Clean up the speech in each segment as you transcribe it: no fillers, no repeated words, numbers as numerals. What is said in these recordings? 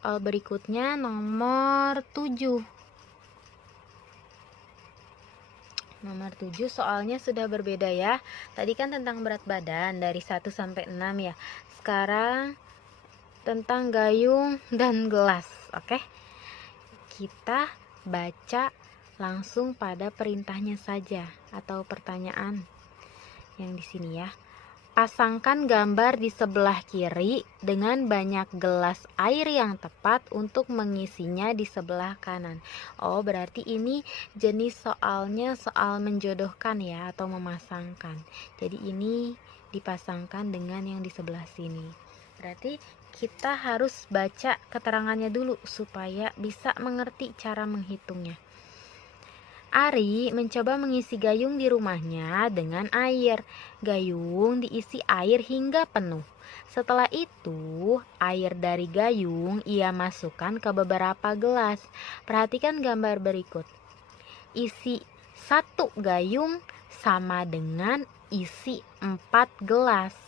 Soal berikutnya nomor 7. Nomor 7 soalnya sudah berbeda ya. Tadi kan tentang berat badan dari 1 sampai 6 ya. Sekarang tentang gayung dan gelas. Oke. Kita baca langsung pada perintahnya saja atau pertanyaan yang di sini ya. Pasangkan gambar di sebelah kiri dengan banyak gelas air yang tepat untuk mengisinya di sebelah kanan. Oh, berarti ini jenis soalnya soal menjodohkan ya, atau memasangkan. Jadi ini dipasangkan dengan yang di sebelah sini. Berarti kita harus baca keterangannya dulu supaya bisa mengerti cara menghitungnya. Ari mencoba mengisi gayung di rumahnya dengan air. Gayung diisi air hingga penuh. Setelah itu, air dari gayung ia masukkan ke beberapa gelas. Perhatikan gambar berikut. Isi 1 gayung sama dengan isi 4 gelas.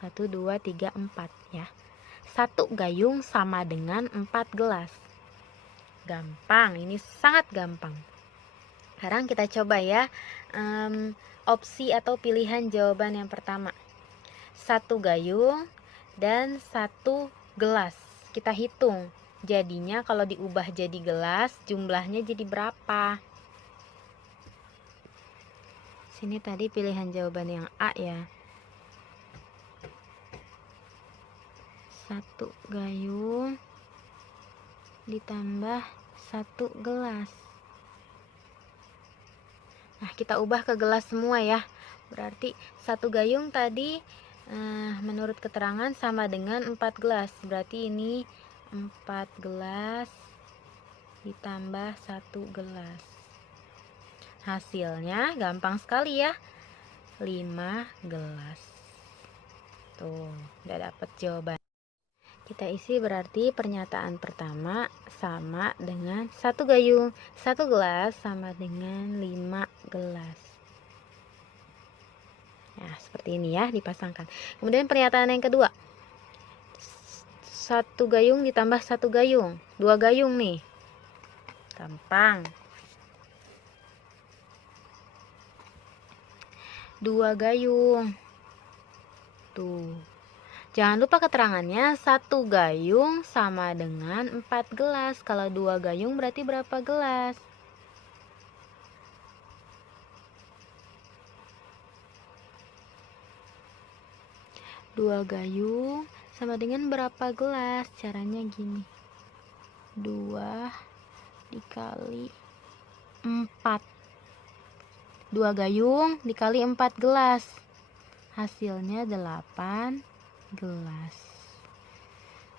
1, 2, 3, 4 ya. 1 gayung sama dengan 4 gelas. Gampang, ini sangat gampang. Sekarang kita coba ya, opsi atau pilihan jawaban yang pertama. 1 gayung dan 1 gelas. Kita hitung. Jadinya kalau diubah jadi gelas, jumlahnya jadi berapa? Sini tadi pilihan jawaban yang A ya. 1 gayung ditambah 1 gelas. Nah, kita ubah ke gelas semua ya. Berarti 1 gayung tadi menurut keterangan sama dengan 4 gelas. Berarti ini 4 gelas ditambah 1 gelas. Hasilnya gampang sekali ya. 5 gelas. Tuh, udah dapat jawaban. Kita isi berarti pernyataan pertama sama dengan 1 gayung, 1 gelas sama dengan 5 gelas. Nah, seperti ini ya, dipasangkan. Kemudian pernyataan yang kedua. 1 gayung ditambah 1 gayung. 2 gayung nih. Gampang. 2 gayung. Tuh. Jangan lupa keterangannya, 1 gayung sama dengan 4 gelas. Kalau 2 gayung berarti berapa gelas? Dua gayung sama dengan berapa gelas? Caranya gini. 2 dikali 4. 2 gayung dikali 4 gelas. Hasilnya 8 gelas.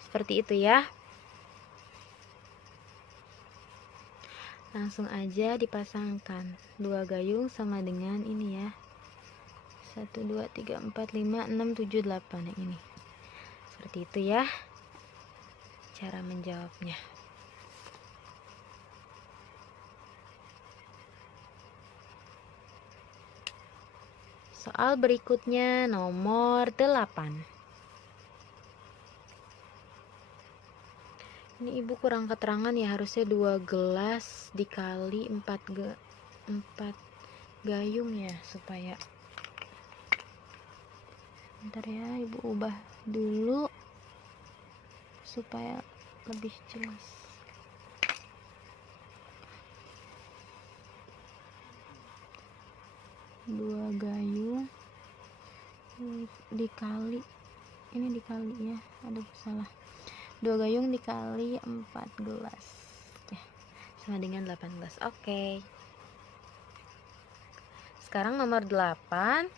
Seperti itu ya. Langsung aja dipasangkan. 2 gayung sama dengan ini ya. 1, 2, 3, 4, 5, 6, 7, 8 yang ini. Seperti itu ya cara menjawabnya. Soal berikutnya nomor 8. Ini ibu kurang keterangan ya, harusnya 2 gelas dikali 4 gayung ya, supaya bentar ya, ibu ubah dulu supaya lebih jelas. Dua gayung dikali, ini dikali ya, aduh salah. 2 gayung dikali 4 gelas ya, sama dengan 8 gelas. Oke. Sekarang nomor 8.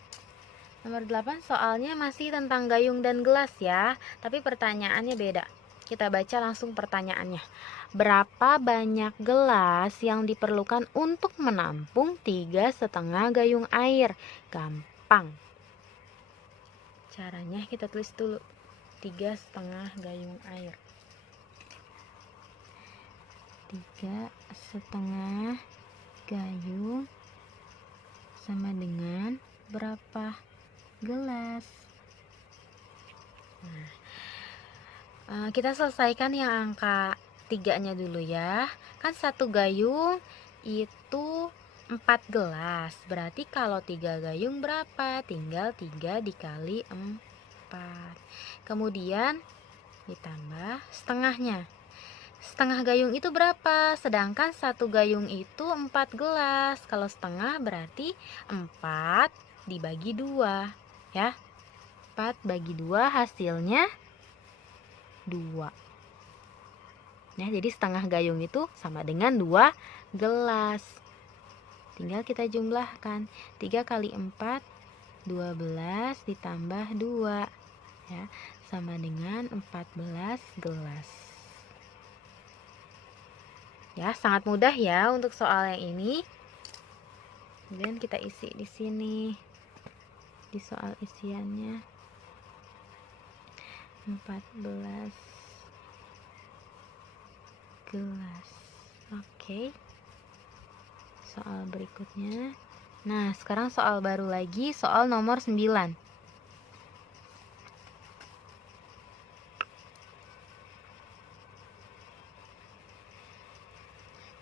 Nomor 8 soalnya masih tentang gayung dan gelas ya, tapi pertanyaannya beda. Kita baca langsung pertanyaannya. Berapa banyak gelas yang diperlukan untuk menampung 3,5 gayung air? Gampang. Caranya kita tulis dulu. 3,5 gayung air. 3,5 gayung sama dengan berapa gelas? Nah, Kita selesaikan yang angka 3-nya dulu ya. Kan satu gayung itu 4 gelas. Berarti kalau 3 gayung berapa? Tinggal 3 dikali 4. Kemudian ditambah setengahnya. Setengah gayung itu berapa? Sedangkan satu gayung itu 4 gelas. Kalau setengah berarti 4 dibagi 2 ya. 4 bagi 2 hasilnya 2. Ya, jadi setengah gayung itu sama dengan 2 gelas. Tinggal kita jumlahkan. 3 kali 4 12 ditambah 2 ya, sama dengan 14 gelas. Ya, sangat mudah ya untuk soal yang ini. Kemudian kita isi di sini. Di soal isiannya 14 gelas. Oke. Soal berikutnya. Nah, sekarang soal baru lagi, soal nomor 9.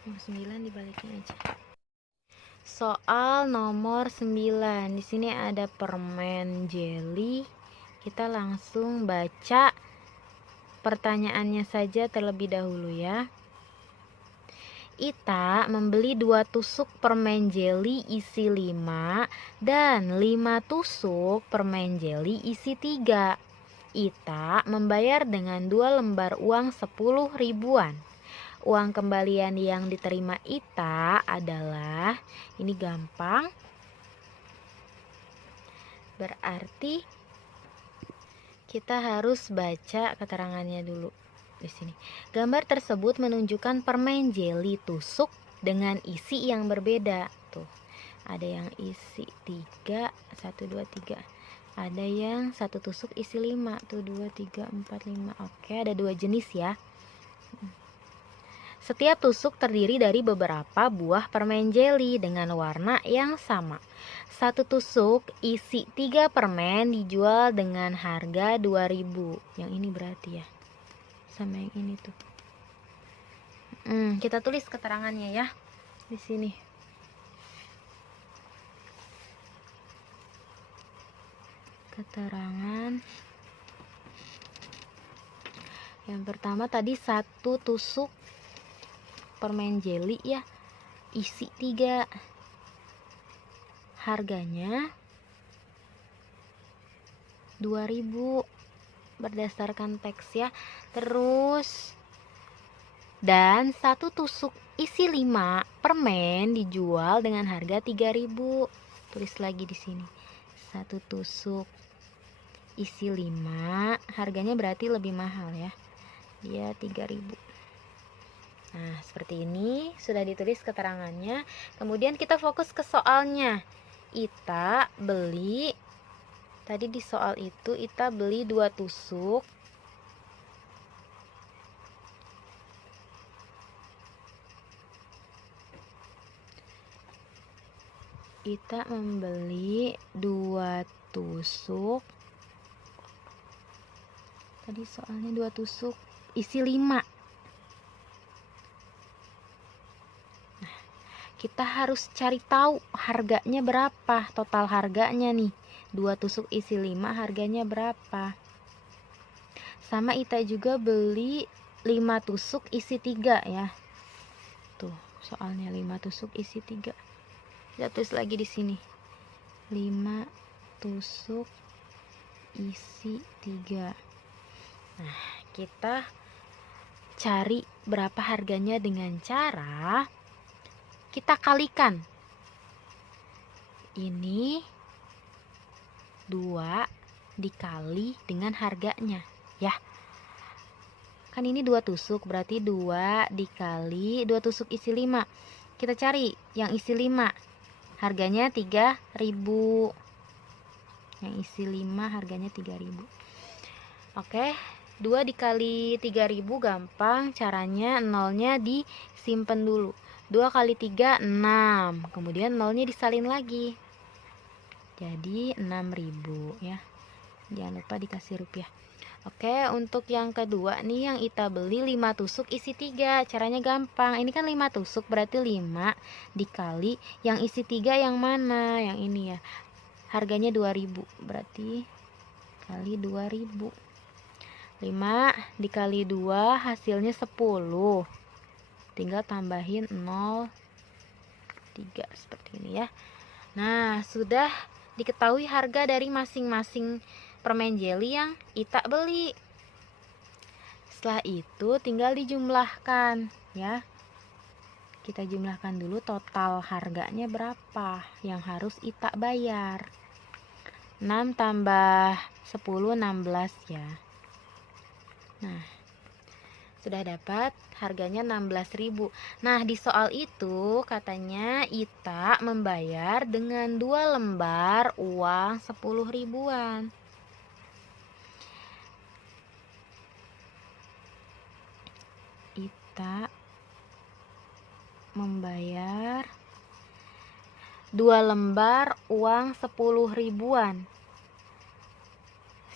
Nomor 9 dibalikin aja. Soal nomor 9. Di sini ada permen jelly. Kita langsung baca pertanyaannya saja terlebih dahulu ya. Ita membeli 2 tusuk permen jelly isi 5 dan 5 tusuk permen jelly isi 3. Ita membayar dengan 2 lembar uang 10 ribuan. Uang kembalian yang diterima Ita adalah, ini gampang, berarti kita harus baca keterangannya dulu. Di sini gambar tersebut menunjukkan permen jelly tusuk dengan isi yang berbeda. Tuh, ada yang isi 3, 1, 2, 3. Ada yang satu tusuk isi 5. Tuh 2, 3, 4, 5. Oke, ada 2 jenis ya. Setiap tusuk terdiri dari beberapa buah permen jelly dengan warna yang sama. Satu tusuk isi 3 permen dijual dengan harga 2.000. Yang ini berarti ya, sama yang ini tuh. Kita tulis keterangannya ya di sini. Keterangan yang pertama tadi, satu tusuk permen jelly ya, isi 3, harganya 2.000 berdasarkan teks ya. Terus, dan satu tusuk isi 5 permen dijual dengan harga 3.000. Tulis lagi di sini. Satu tusuk isi 5 harganya berarti lebih mahal ya. Dia 3.000. Nah, seperti ini sudah ditulis keterangannya. Kemudian kita fokus ke soalnya. Ita beli, tadi di soal itu Ita beli 2 tusuk Ita membeli 2 tusuk, tadi soalnya 2 tusuk isi 5. Nah, kita harus cari tahu harganya berapa, total harganya nih. 2 tusuk isi 5 harganya berapa. Sama Ita juga beli 5 tusuk isi 3 ya. Tuh, soalnya 5 tusuk isi 3. Kita tulis lagi di sini. 5 tusuk isi 3. Nah, kita cari berapa harganya dengan cara kita kalikan. Ini 2 dikali dengan harganya ya. Kan ini 2 tusuk, berarti 2 dikali 2 tusuk isi 5. Kita cari yang isi 5. Harganya 3.000. Yang isi 5 harganya 3.000. Oke, 2 dikali 3.000 gampang. Caranya nolnya disimpan dulu. 2 kali 3 6. Kemudian nolnya disalin lagi. Jadi 6.000 ya. Jangan lupa dikasih rupiah. Oke, untuk yang kedua nih, yang Ita beli 5 tusuk isi 3. Caranya gampang. Ini kan 5 tusuk berarti 5 dikali yang isi 3 yang mana? Yang ini ya. Harganya 2000. Berarti kali 2000. 5 dikali 2 hasilnya 10. Tinggal tambahin 0,3 seperti ini ya. Nah, sudah diketahui harga dari masing-masing permen jelly yang Ita beli. Setelah itu tinggal dijumlahkan ya. Kita jumlahkan dulu total harganya berapa yang harus Ita bayar. 6 tambah 10 16 ya. Nah, sudah dapat harganya 16.000. Nah, di soal itu katanya Ita membayar dengan 2 lembar uang 10 ribuan. Ita membayar 2 lembar uang 10 ribuan.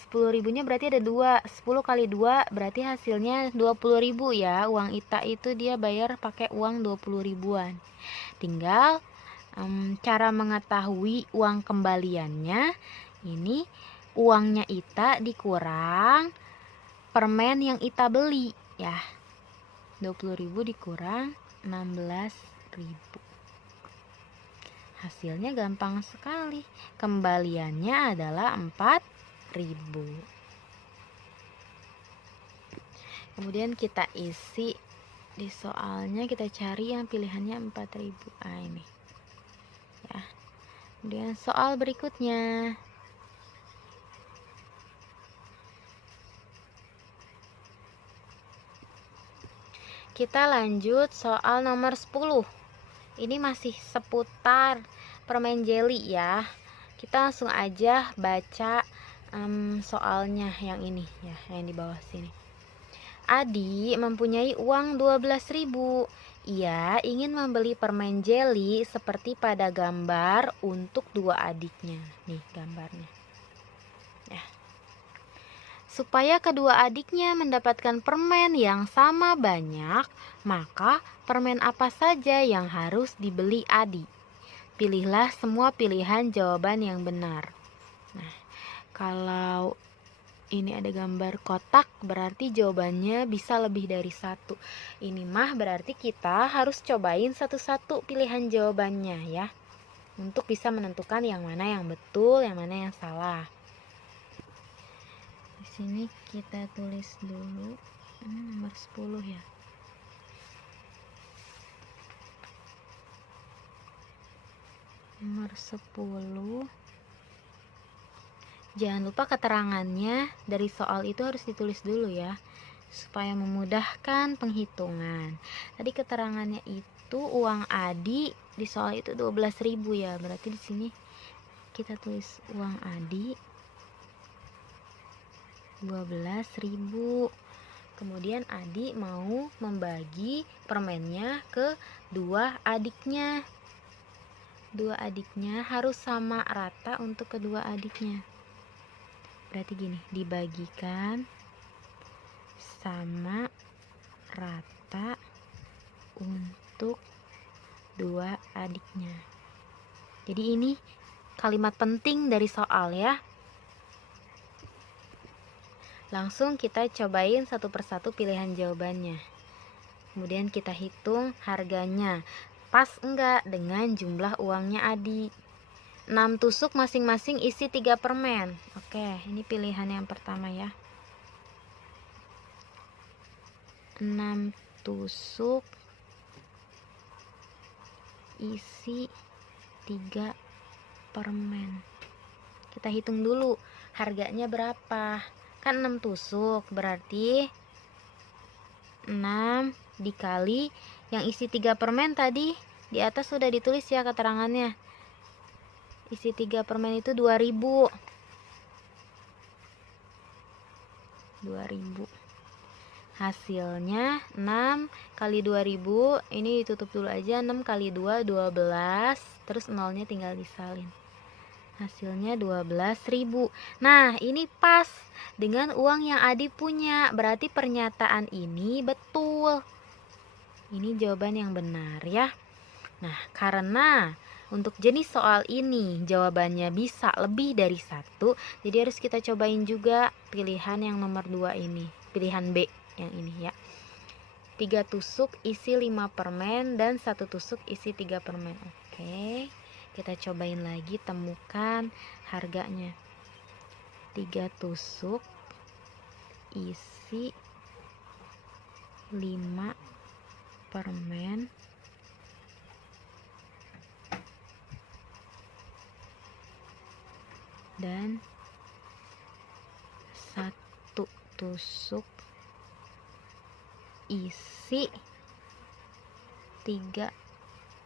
10 ribunya berarti ada 2. 10 kali 2 berarti hasilnya 20.000 ya. Uang Ita itu dia bayar pakai uang 20 ribuan. Tinggal cara mengetahui uang kembaliannya, ini uangnya Ita dikurang permen yang Ita beli ya. 20.000 dikurang 16.000. Hasilnya gampang sekali. Kembaliannya adalah 4.000. Kemudian kita isi di soalnya, kita cari yang pilihannya 4.000. Ini ya. Kemudian soal berikutnya. Kita lanjut soal nomor 10. Ini masih seputar permen jelly ya. Kita langsung aja baca soalnya yang ini ya, yang di bawah sini. Adi mempunyai uang 12.000. Ia ingin membeli permen jelly seperti pada gambar untuk 2 adiknya. Nih gambarnya ya. Supaya kedua adiknya mendapatkan permen yang sama banyak, maka permen apa saja yang harus dibeli Adi? Pilihlah semua pilihan jawaban yang benar. Nah, kalau ini ada gambar kotak, berarti jawabannya bisa lebih dari 1. Ini mah berarti kita harus cobain satu-satu pilihan jawabannya ya, untuk bisa menentukan yang mana yang betul, yang mana yang salah. Di sini kita tulis dulu nomor 10 ya. Nomor 10. Jangan lupa keterangannya dari soal itu harus ditulis dulu ya, supaya memudahkan penghitungan. Tadi keterangannya itu uang Adi di soal itu 12.000 ya. Berarti di sini kita tulis uang Adi 12.000. Kemudian Adi mau membagi permennya ke 2 adiknya. 2 adiknya harus sama rata untuk kedua adiknya. Berarti gini, dibagikan sama rata untuk 2 adiknya. Jadi ini kalimat penting dari soal ya. Langsung kita cobain satu persatu pilihan jawabannya. Kemudian kita hitung harganya. Pas enggak dengan jumlah uangnya Adi. 6 tusuk masing-masing isi 3 permen. Oke, ini pilihan yang pertama ya. 6 tusuk isi 3 permen. Kita hitung dulu harganya berapa. Kan 6 tusuk berarti 6 dikali yang isi 3 permen tadi di atas sudah ditulis ya keterangannya. Isi 3 permen itu 2.000. 2.000. Hasilnya 6 kali 2.000. Ini ditutup dulu aja. 6 kali 2 12. Terus nolnya tinggal disalin. Hasilnya 12.000. Nah, ini pas dengan uang yang Adi punya. Berarti pernyataan ini betul. Ini jawaban yang benar ya. Nah, karena untuk jenis soal ini jawabannya bisa lebih dari satu, jadi harus kita cobain juga pilihan yang nomor 2 ini. Pilihan B yang ini ya. 3 tusuk isi 5 permen dan 1 tusuk isi 3 permen. Oke. Kita cobain lagi, temukan harganya. 3 tusuk isi 5 permen dan 1 tusuk isi 3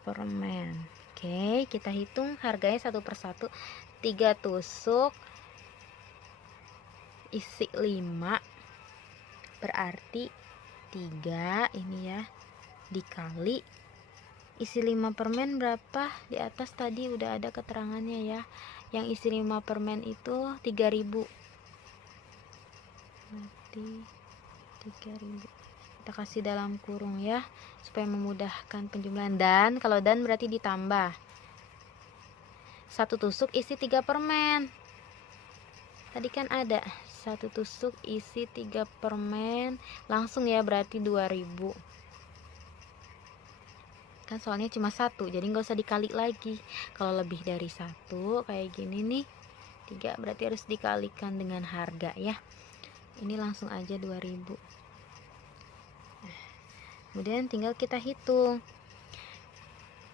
permen. Oke, kita hitung harganya satu persatu. 3 tusuk isi 5 berarti 3 ini ya, dikali isi 5 permen berapa? Di atas tadi udah ada keterangannya ya. Yang isi 5 permen itu 3.000. Berarti 3.000. Kita kasih dalam kurung ya, supaya memudahkan penjumlahan. Dan kalau dan berarti ditambah. 1 tusuk isi 3 permen. Tadi kan ada 1 tusuk isi 3 permen, langsung ya, berarti 2.000. Kan soalnya cuma 1, jadi nggak usah dikali lagi. Kalau lebih dari 1 kayak gini nih, 3 berarti harus dikalikan dengan harga ya. Ini langsung aja 2.000. Kemudian tinggal kita hitung.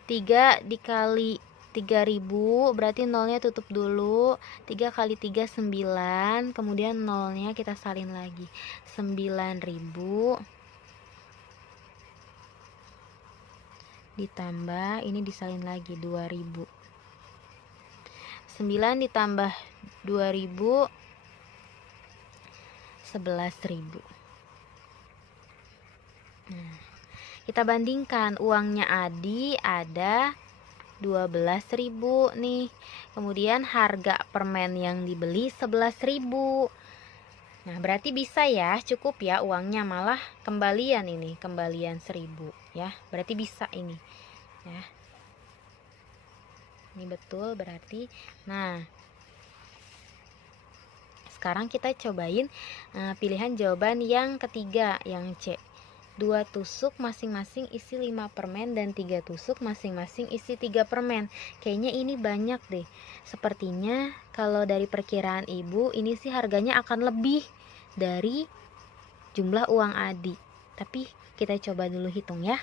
3 dikali 3.000 berarti nolnya tutup dulu. 3 kali 3 9, kemudian nolnya kita salin lagi. 9.000 ditambah ini disalin lagi 2.000. 9 ditambah 2.000 11.000. Nah, kita bandingkan, uangnya Adi ada 12.000 nih. Kemudian harga permen yang dibeli 11.000. Nah, berarti bisa ya, cukup ya uangnya, malah kembalian ini, kembalian 1.000 ya. Berarti bisa ini. Ya. Ini betul berarti. Nah, sekarang kita cobain pilihan jawaban yang ketiga, yang C. 2 tusuk masing-masing isi 5 permen dan 3 tusuk masing-masing isi 3 permen. Kayaknya ini banyak deh. Sepertinya kalau dari perkiraan ibu, ini sih harganya akan lebih dari jumlah uang Adi. Tapi kita coba dulu hitung ya.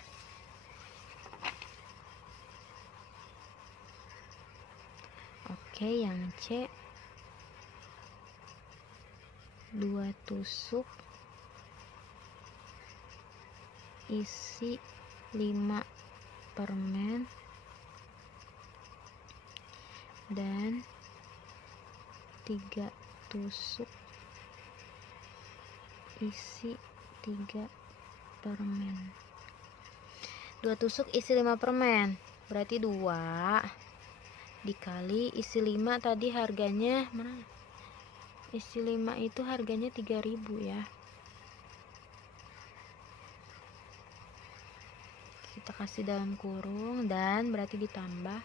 Oke, yang C. 2 tusuk isi 5 permen dan 3 tusuk isi 3 permen. 2 tusuk isi 5 permen berarti 2 dikali isi 5 tadi harganya mana? Isi 5 itu harganya 3.000 ya. Kita kasih dalam kurung dan berarti ditambah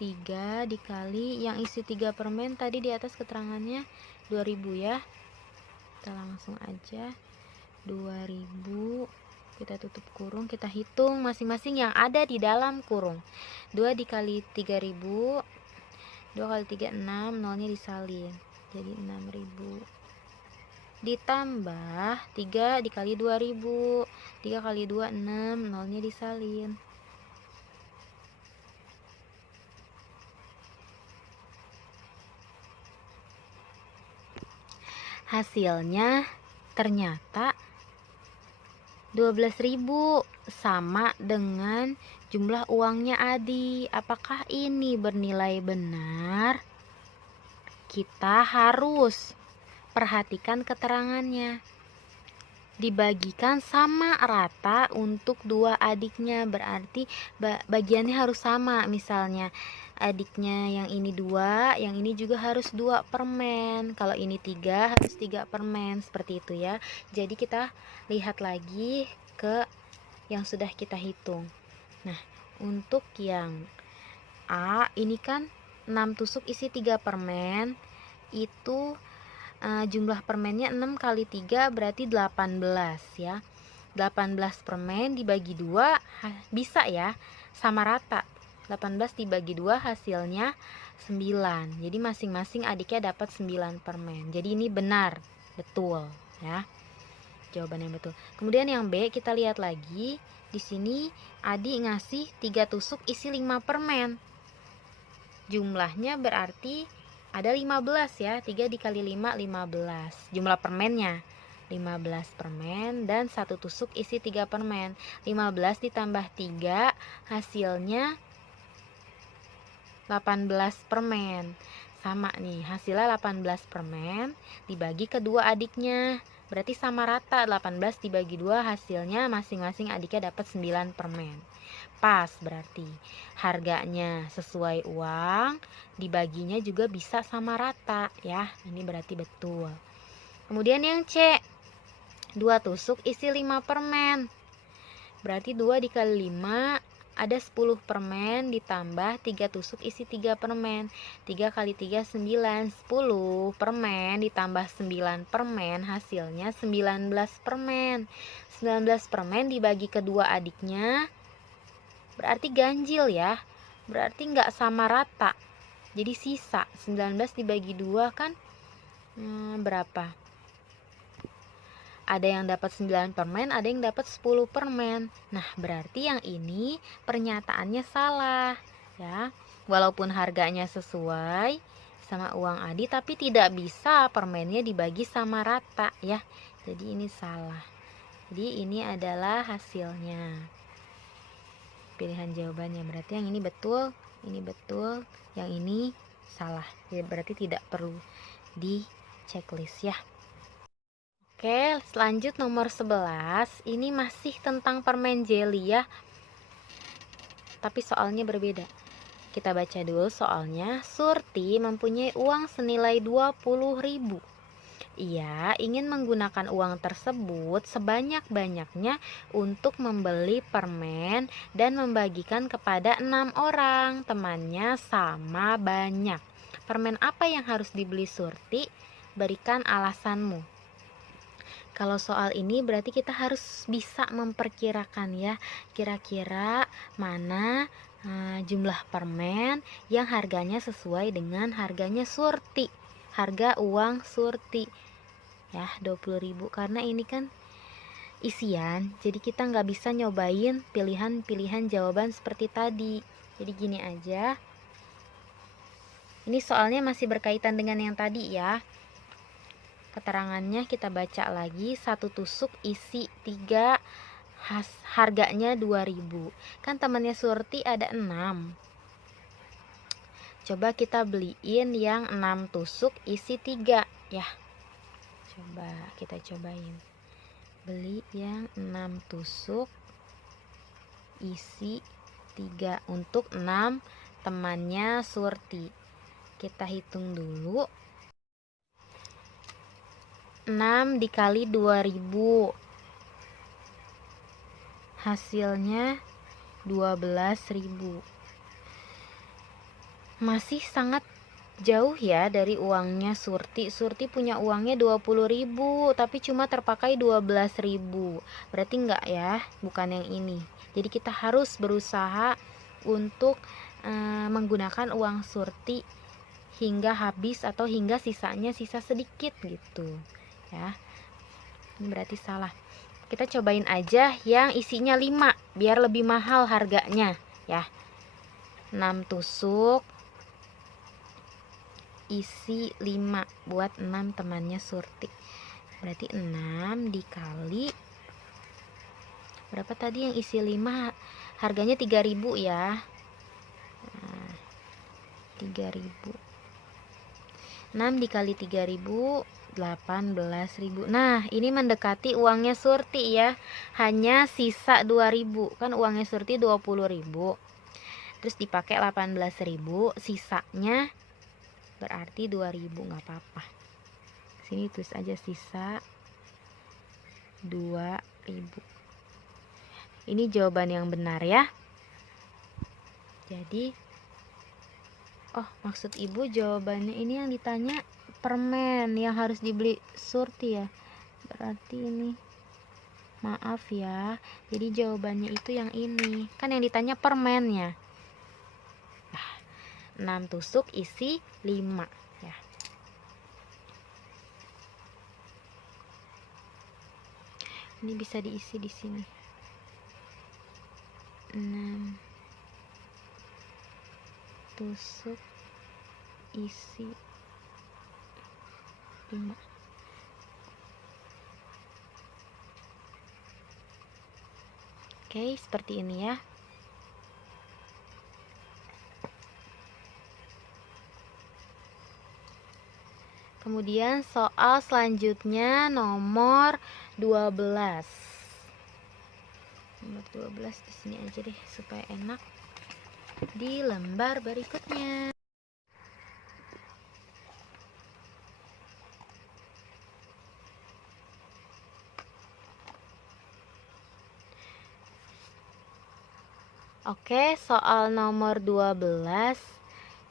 3 dikali yang isi 3 permen tadi di atas keterangannya 2.000 ya. Kita langsung aja 2.000, kita tutup kurung, kita hitung masing-masing yang ada di dalam kurung. 2 dikali 3.000, 2 kali 3 6, nolnya disalin jadi 6.000 ditambah 3 dikali 2.000, 3 kali 2 6, nolnya disalin. Hasilnya ternyata 12.000, sama dengan jumlah uangnya Adi. Apakah ini bernilai benar? Kita harus perhatikan keterangannya. dibagikan sama rata untuk dua adiknya, berarti bagiannya harus sama. Misalnya adiknya yang ini 2, yang ini juga harus 2 permen. Kalau ini 3, harus 3 permen, seperti itu ya. Jadi kita lihat lagi ke yang sudah kita hitung. Nah, untuk yang A ini kan 6 tusuk isi 3 permen, itu jumlah permennya 6 kali 3 berarti 18 ya. 18 permen dibagi 2 bisa ya, sama rata. 18 dibagi 2 hasilnya 9. Jadi masing-masing adiknya dapat 9 permen. Jadi ini benar, betul ya. Jawaban yang betul. Kemudian yang B kita lihat lagi. Di sini adik ngasih 3 tusuk isi 5 permen. Jumlahnya berarti ada 15 ya. 3 dikali 5, 15. Jumlah permennya 15 permen dan 1 tusuk isi 3 permen. 15 ditambah 3 hasilnya 18 permen. Sama nih, hasilnya 18 permen dibagi kedua adiknya. Berarti sama rata, 18 dibagi 2 hasilnya masing-masing adiknya dapat 9 permen. Pas berarti. Harganya sesuai uang, dibaginya juga bisa sama rata ya. Ini berarti betul. Kemudian yang C, 2 tusuk isi 5 permen. Berarti 2 dikali 5 ada 10 permen ditambah 3 tusuk isi 3 permen. 3 kali 3 9, 10 permen ditambah 9 permen hasilnya 19 permen. 19 permen dibagi kedua adiknya berarti ganjil ya. Berarti nggak sama rata. Jadi sisa 19 dibagi 2 kan berapa? Ada yang dapat 9 permen, ada yang dapat 10 permen. Nah, berarti yang ini pernyataannya salah, ya. Walaupun harganya sesuai sama uang Adi, tapi tidak bisa permennya dibagi sama rata, ya. Jadi ini salah. Jadi ini adalah hasilnya. Pilihan jawabannya berarti yang ini betul, yang ini salah. Jadi berarti tidak perlu di checklist ya. Oke, lanjut nomor 11. Ini masih tentang permen jelly ya. Tapi soalnya berbeda. Kita baca dulu soalnya. Surti mempunyai uang senilai 20.000. Ia ingin menggunakan uang tersebut sebanyak-banyaknya untuk membeli permen dan membagikan kepada 6 orang temannya sama banyak. Permen apa yang harus dibeli Surti? Berikan alasanmu. Kalau soal ini berarti kita harus bisa memperkirakan ya, kira-kira mana jumlah permen yang harganya sesuai dengan harganya Surti, harga uang Surti ya, 20.000. Karena ini kan isian, jadi kita nggak bisa nyobain pilihan-pilihan jawaban seperti tadi. Jadi gini aja, ini soalnya masih berkaitan dengan yang tadi ya. Keterangannya kita baca lagi. 1 tusuk isi 3, harganya 2000. Kan temannya Surti ada 6. Coba kita beliin yang 6 tusuk isi 3 ya. Coba kita cobain. Beli yang 6 tusuk isi 3 untuk 6 temannya Surti. Kita hitung dulu. 6 dikali 2000 hasilnya 12.000. Masih sangat jauh ya dari uangnya Surti. Surti punya uangnya 20.000 tapi cuma terpakai 12.000. Berarti enggak ya, bukan yang ini. Jadi kita harus berusaha untuk menggunakan uang Surti hingga habis atau hingga sisanya sisa sedikit gitu ya. Ini berarti salah. Kita cobain aja yang isinya 5 biar lebih mahal harganya ya. 6 tusuk isi 5 buat 6 temannya Surti. Berarti 6 dikali berapa tadi yang isi 5 harganya 3.000 ya. 3.000. 6 dikali 3.000, 18.000. Nah, ini mendekati uangnya Surti ya. Hanya sisa 2.000. Kan uangnya Surti 20.000. Terus dipakai 18.000, sisanya berarti 2.000, nggak apa-apa. Sini tulis aja sisa 2.000. Ini jawaban yang benar ya. Jadi, oh maksud ibu jawabannya ini yang ditanya permen yang harus dibeli Surti ya. Berarti ini, maaf ya. Jadi jawabannya itu yang ini. Kan yang ditanya permennya. 6 tusuk isi 5 ya. Ini bisa diisi di sini. 6 tusuk isi 5. Oke, seperti ini ya. Kemudian soal selanjutnya nomor 12. Nomor 12 di sini aja deh supaya enak di lembar berikutnya. Oke, soal nomor 12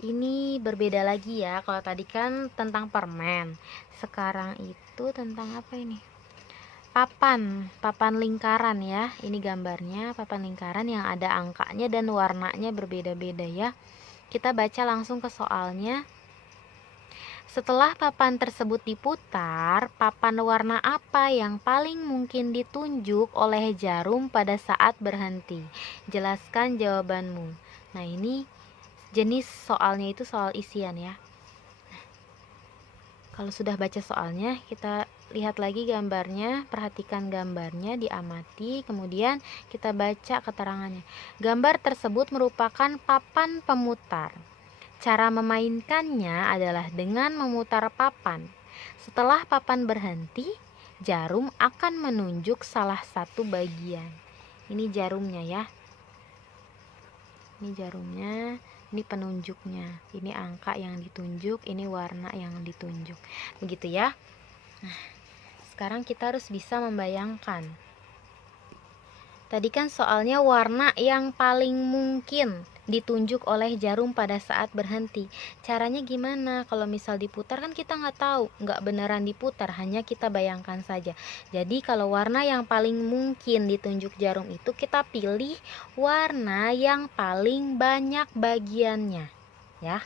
ini berbeda lagi ya. Kalau tadi kan tentang permen, sekarang itu tentang apa ini? Papan lingkaran ya. Ini gambarnya papan lingkaran yang ada angkanya dan warnanya berbeda-beda ya. Kita baca langsung ke soalnya. Setelah papan tersebut diputar, papan warna apa yang paling mungkin ditunjuk oleh jarum pada saat berhenti? Jelaskan jawabanmu. Nah, ini jenis soalnya itu soal isian ya. Kalau sudah baca soalnya, kita lihat lagi gambarnya, perhatikan gambarnya, diamati, kemudian kita baca keterangannya. Gambar tersebut merupakan papan pemutar. Cara memainkannya adalah dengan memutar papan. Setelah papan berhenti, jarum akan menunjuk salah satu bagian. Ini jarumnya ya. Ini jarumnya, ini penunjuknya. Ini angka yang ditunjuk, ini warna yang ditunjuk. Begitu ya. Nah, sekarang kita harus bisa membayangkan. Tadi kan soalnya warna yang paling mungkin ditunjuk oleh jarum pada saat berhenti. Caranya gimana? Kalau misal diputar kan kita nggak tahu, nggak beneran diputar, hanya kita bayangkan saja. Jadi kalau warna yang paling mungkin ditunjuk jarum itu, kita pilih warna yang paling banyak bagiannya ya.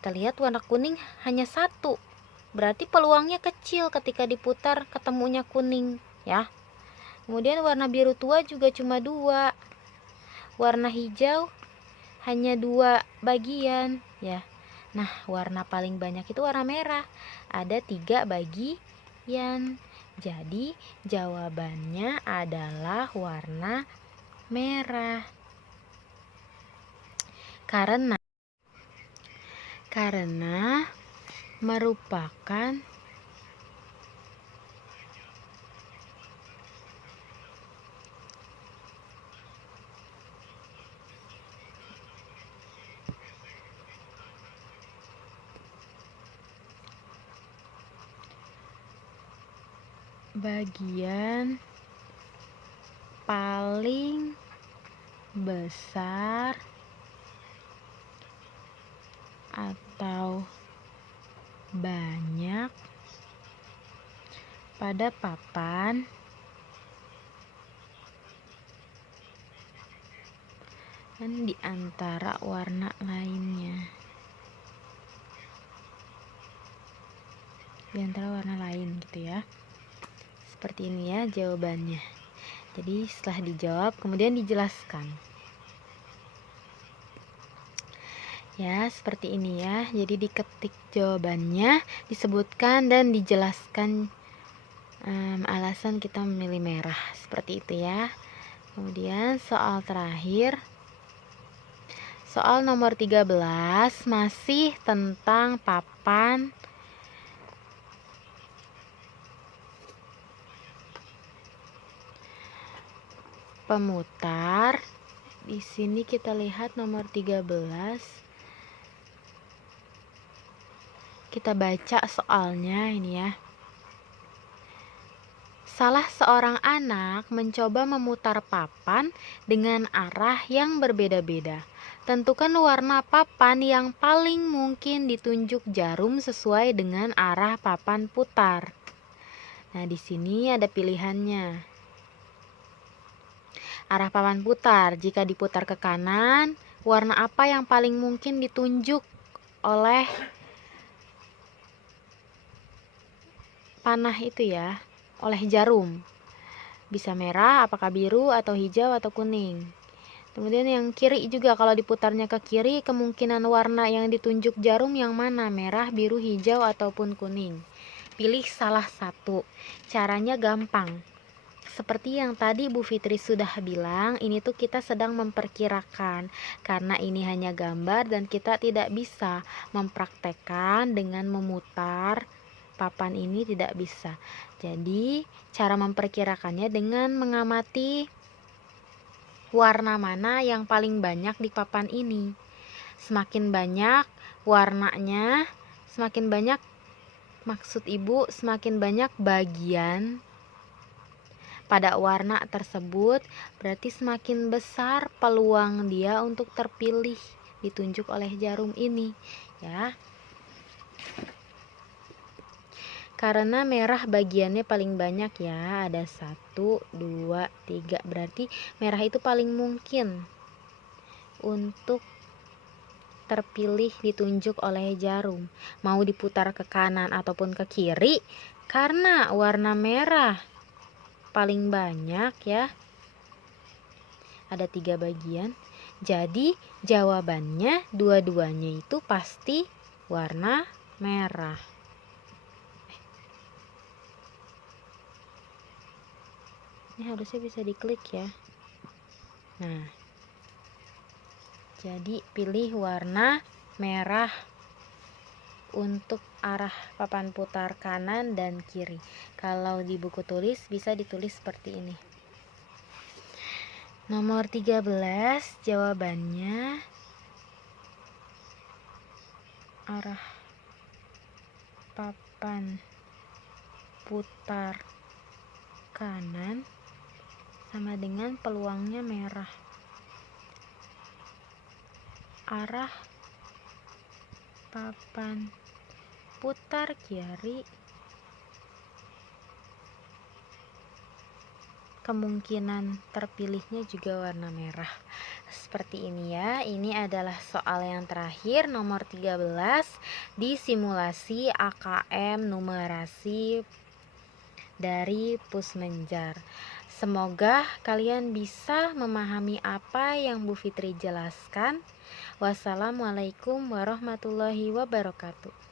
Kita lihat warna kuning hanya satu, berarti peluangnya kecil ketika diputar ketemunya kuning ya. Kemudian warna biru tua juga cuma 2. Warna hijau hanya 2 bagian ya. Nah, warna paling banyak itu warna merah. Ada 3 bagian. Jadi, jawabannya adalah warna merah. Karena merupakan bagian paling besar atau banyak pada papan dan di antara warna lainnya. Di antara warna lain gitu ya. Seperti ini ya jawabannya. Jadi setelah dijawab kemudian dijelaskan. Ya, seperti ini ya. Jadi diketik jawabannya, disebutkan dan dijelaskan alasan kita memilih merah. Seperti itu ya. Kemudian soal terakhir. Soal nomor 13 masih tentang papan pemutar. Di sini kita lihat nomor 13. Kita baca soalnya ini ya. Salah seorang anak mencoba memutar papan dengan arah yang berbeda-beda. Tentukan warna papan yang paling mungkin ditunjuk jarum sesuai dengan arah papan putar. Nah, di sini ada pilihannya. Arah papan putar, jika diputar ke kanan, warna apa yang paling mungkin ditunjuk oleh panah itu ya, oleh jarum? Bisa merah, apakah biru, atau hijau, atau kuning. Kemudian yang kiri juga, kalau diputarnya ke kiri, kemungkinan warna yang ditunjuk jarum yang mana? Merah, biru, hijau, ataupun kuning. Pilih salah satu. Caranya gampang. Seperti yang tadi Bu Fitri sudah bilang, ini tuh kita sedang memperkirakan. Karena ini hanya gambar dan kita tidak bisa mempraktekkan dengan memutar papan ini, tidak bisa. Jadi cara memperkirakannya dengan mengamati warna mana yang paling banyak di papan ini. Semakin banyak warnanya, semakin banyak, maksud ibu semakin banyak bagian pada warna tersebut, berarti semakin besar peluang dia untuk terpilih ditunjuk oleh jarum ini ya. Karena merah bagiannya paling banyak ya, ada 1, 2, 3, berarti merah itu paling mungkin untuk terpilih ditunjuk oleh jarum. Mau diputar ke kanan ataupun ke kiri, karena warna merah paling banyak ya, ada 3 bagian, jadi jawabannya dua-duanya itu pasti warna merah. Ini harusnya bisa diklik ya. Nah, jadi pilih warna merah untuk arah papan putar kanan dan kiri. Kalau di buku tulis bisa ditulis seperti ini. Nomor 13 jawabannya arah papan putar kanan sama dengan peluangnya merah. Arah papan putar kiri, kemungkinan terpilihnya juga warna merah. Seperti ini ya. Ini adalah soal yang terakhir, nomor 13 di simulasi AKM numerasi dari Pusmenjar. Semoga kalian bisa memahami apa yang Bu Fitri jelaskan. Wassalamualaikum warahmatullahi wabarakatuh.